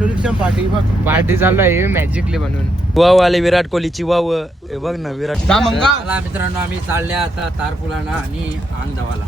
चालू रिक्षा पार्टी बघ, पार्टी चालू आहे मॅजिकली म्हणून. वाव आले विराट कोहलीची वाव. हे बघ ना विराट. चला मित्रांनो, आम्ही चालले आता तारपुलाना आणि अंग धावाला.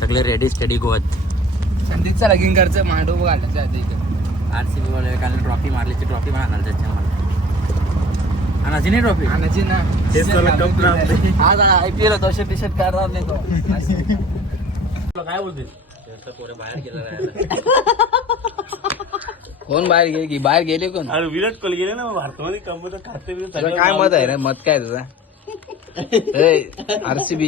सगळे रेडी स्टडी गोत. संदीपचा लगीन करचं मांडू घालायचं आता इथे. RCB वाले काल ट्रॉफी मारलीची ट्रॉफी पण आणाल त्याच्या मला. आणायची नाही ट्रॉफी. आणायची ना. आज IPL होतो, असे टी शर्ट काढणार नाही तो. काय बोलते बाहेर गेला. कोण बाहेर गेले की बाहेर गेले कोण? अरे विराट कोहली गेले ना भारतामध्ये कमवत खाते. तुझं काय मत आहे रे? मत काय तुझा? RCB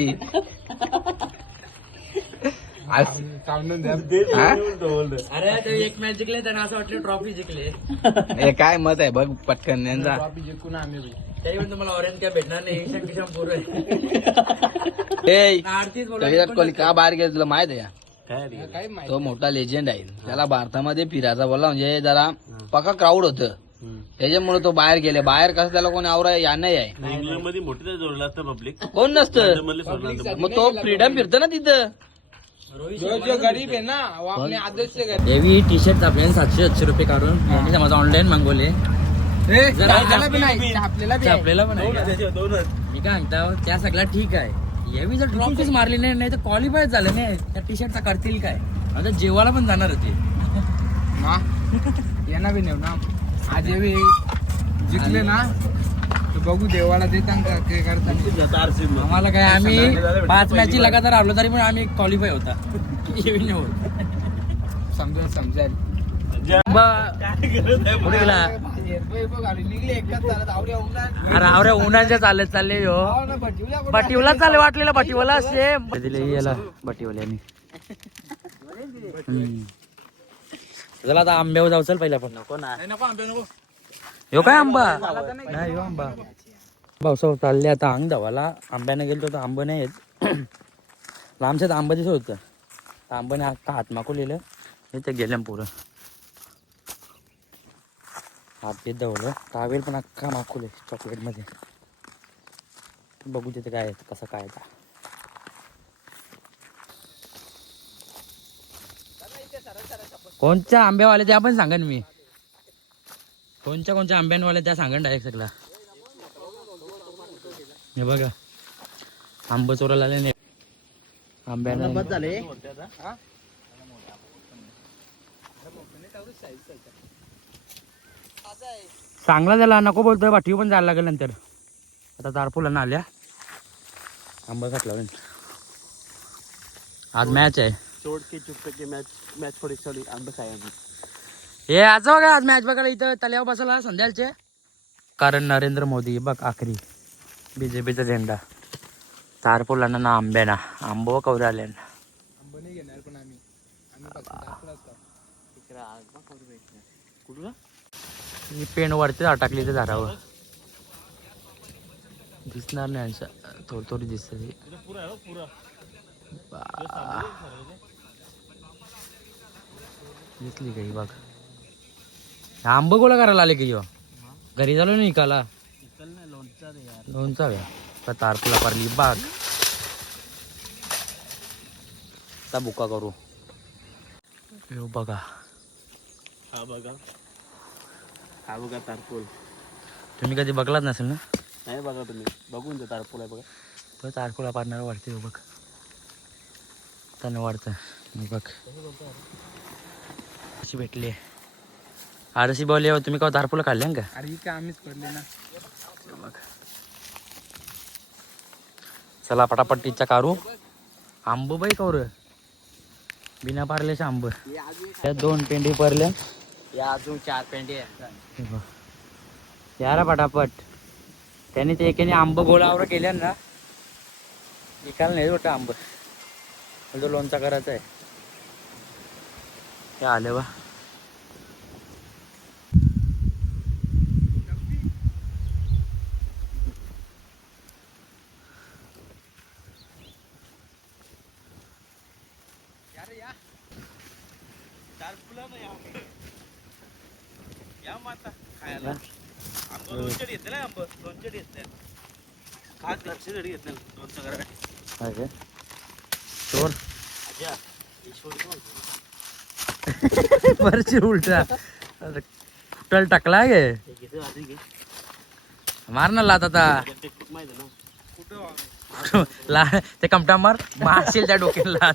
अरे ते एक मॅच जिंकले त्यांना असं वाटलं ट्रॉफी जिंकले. हे काय मत आहे बघ पटकन यांचा. जिंकून आम्ही तरी पण तुम्हाला ऑरेंज काय भेटणार नाही. ईशान पूर्ण विराट कोहली का बाहेर गेला तुला माहित आहे का? काय माहिती. तो मोठा लेजेंड आहे. त्याला भारतामध्ये फिरायचा बोलला म्हणजे जरा पक्का क्राऊड होतं. त्याच्यामुळे तो बाहेर गेले. बाहेर कसं त्याला कोणी आवरा या नाही आहे. इंग्लंडमध्ये मोठे जोडला असतं पब्लिक. कोण नसतं. मग तो फ्रीडम फिरतो ना तिथं. जो गरीब आहे ना वो अपने आदत से गरीब. हेवी टी शर्ट आपल्याला 700-800 रुपये काढून माझा ऑनलाईन मागवले. आपल्याला पण आहे. आपल्याला पण आहे. मी काय म्हणता त्या सगळ्या ठीक आहे. हेवी जर ट्रॉफीच मारली नाही तर क्वालिफाय झालं नाही त्या टी शर्टचा करतील काय. आता जेवायला पण जाणार होते. यांना बी नेऊ ना. आज हेवी जिंकले ना तर बघू देवाला देतात का काय करतात. आम्हाला काय आम्ही 5 मॅची लगातार आलो तरी पण आम्ही क्वालिफाय होता. हेवी नाही होत. समजेल. कुठे गेला? अरे आवऱ्या उन्हाच्या चालले हो. बटीवला चालले वाटलेला बटीवाला सेम याला बटीवाल्यानी. चला आता आंब्यावर जाऊ. चल पहिला पण नको ना. ह्यो काय आंबा नाही. ह्यो आंबा पावसावर चालले आता अंग धावाला. आंब्याने गेलो तर आंब नाही येत. लांबच्यात आंबा दिसत होतं. आंबाने अख्खा हात माकवलेलं. ते गेल्या पुरं हात घेत धावलं. टावेल पण अख्खा माखवले चॉकलेटमध्ये. बघू तिथे काय कसं काय. कोणच्या आंब्यावाले त्या पण सांगा मी. कोणच्या आंब्यांवाले त्या सांगा डायरेक्ट सगळा. हे बघा आंब चोरायला आले नाही. आंब्याला झाले. चांगला झाला नको बोलतोय. पाठीव पण जायला लागेल नंतर. आता तारपुला आल्या आंबा घातला. आज मॅच आहे. मॅच थोडी आंबे खाय. हे आज बघा आज मॅच बघायला इथं तल्यावर बसला संध्याचे. कारण नरेंद्र मोदी बघ आखरी BJPचा झेंडा. तारपुला ना आंब्या ना आंबो कवरे आले. आंबा नाही घेणार पण आम्ही कुठला पेन वरती अटकली तर झाडावर दिसणार नाही. थोडी दिसत. दिसली काही बघ. आंब गोळा करायला आले की घरी झालो नाही निकाला. लोणचा का तारपुला पारली बाग. आता बुका करू. बघा हा बघा तारपूल. तुम्ही कधी बघलाच नसेल ना. नाही बघा तुम्ही बघून जा. तारपूल आहे बघा. तारपुला पाडणार वाढते बघ. त्यानं वाढतं बघ. अशी भेटली. RCB बॉल तुम्ही का तारपुला काढल्या का? अरे का आम्हीच पडले ना. चला पटापट टीचा काढू. आंब बाई कवर बिना पारल्याचे आंब. या 2 पेंडी परल्या. या अजून 4 पेंडी आहे. यारा पटापट. त्यांनी ते एकाने आंब गोळावर केल्या ना. निकाल नाही होता आंब. जो लोणचा करायचा आहे. ते आले बा. वरची उलटा अरे, फुटल टाकला गे मार ना लात आता ला ते कमटा मार मारशील त्या डोक्याला लात.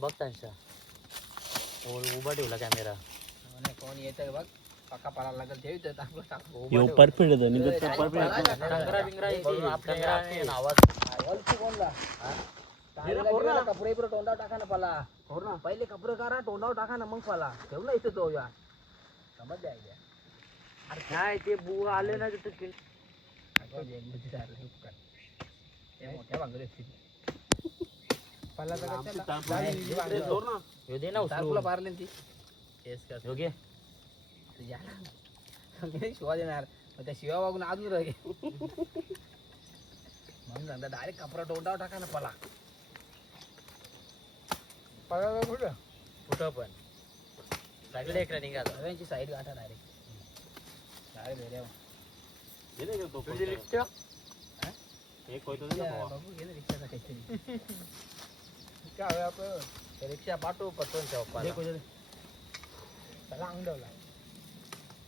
बघ त्यांच्या उभा ठेवला कॅमेरा कोण येत बघ पक्का पळायला लागेल ते कपडे तोंडाव टाका ना पाला पहिले कपडे करा तोंडाव टाका ना मग पाला ठेवला इथे तो या समज द्या नाही ते बुवा आले ना तिथे मोठ्या भांगरे शिवा देणार त्या शिवा वागून अजून राहील म्हणून सांगता डायरेक्ट कपडा तोंडावर टाका ना पला पळा कुठं कुठं पण सगळे एक रनिंग सगळ्यांची साईड गाठा डायरेक्ट रिक्षा पाठवू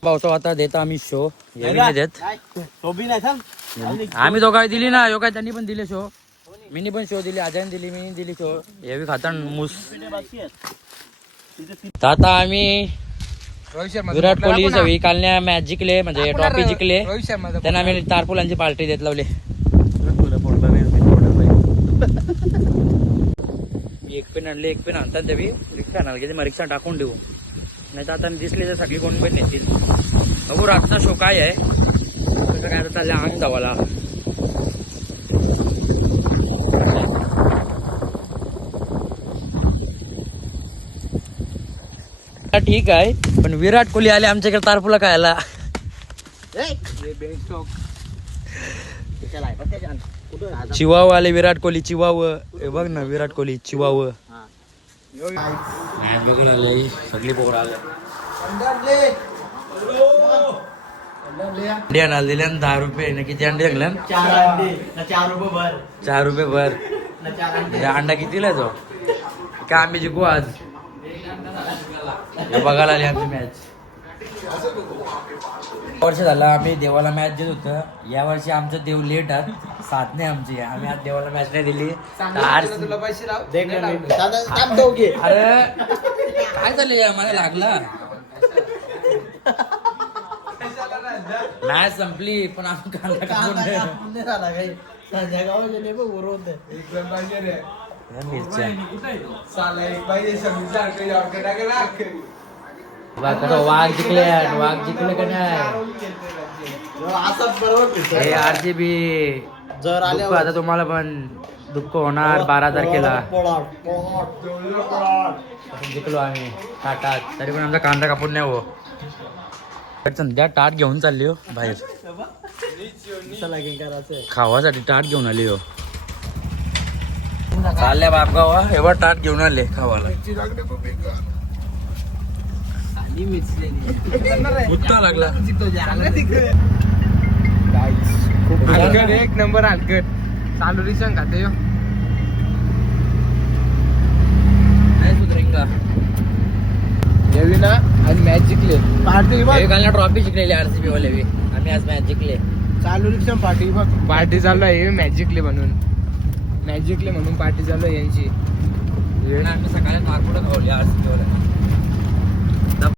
पावसा आता देता आम्ही शो देत आम्ही दोघा दिली ना योगा त्यांनी पण दिले शो मिनी पण शो दिली अजयन दिली मिनी दिली शो यावी खाता मूस आता आम्ही विराट कोहली सगळी कालण्या मॅच जिंकले म्हणजे ट्रॉफी जिंकले त्यांना आम्ही तारपुलांची पार्टी देत लावले एक पेन आणले एक पेन आणतात ते रिक्षा आणाल की मग रिक्षा टाकून देऊ नाही तर आता दिसले तर सगळी कोण पण नेतील बघू रातचा शो काय आहे कसं काय आता चाललं अंग धावाला ठीक आहे पण विराट कोहली आले आमच्याकडे तारपुला खायला चिवाव आले विराट कोहली चिवाव बघ ना विराट कोहली चिवाव सगळी पोरं आले अंडे आणायला दिले 10 रुपये ना किती अंडे सांगले 4 रुपये भर अंडा कितीला तो का आम्ही जिंकू आज बघायला आली आमची मॅच वर्ष झाला आम्ही देवाला मॅच देत होतं या वर्षी आमचं देव लेट आहात साथ नाही आमची. आम्ही आज देवाला मॅच नाही दिली. तर तुला पैसे लाव अरे काय झालं मला लागला. मॅच संपली पण आम्ही कांदा कापून मिरच्या वाघ जिंकले का नाही. हे RCB जर आले दुःख आता तुम्हाला पण दुःख होणार 12 तारखेला. जिंकलो आम्ही ताटात तरी पण आमचा कांदा कापून नाही हो. संध्या ताट घेऊन चालली हो बाहेर खावासाठी. ताट घेऊन आली हो. चालल्या बापगाव एवढं ताट घेऊन आले खावाला. मुत्ता लागला. हलकट एक नंबर हलकट. चालू रिक्षान खाते नाही सुधरेंगा. यावी ना आणि मॅच जिंकले. ट्रॉफी जिंकलेली RCB वाले बी. आम्ही आज मॅच जिंकले. चालू रिक्षा पाठी बघ. पार्टी चालू आहे मॅच जिंकले म्हणून. मॅच जिंकले म्हणून पार्टी चालू आहे यांची. आम्ही सकाळी नारपुडं खावली RCB वाले.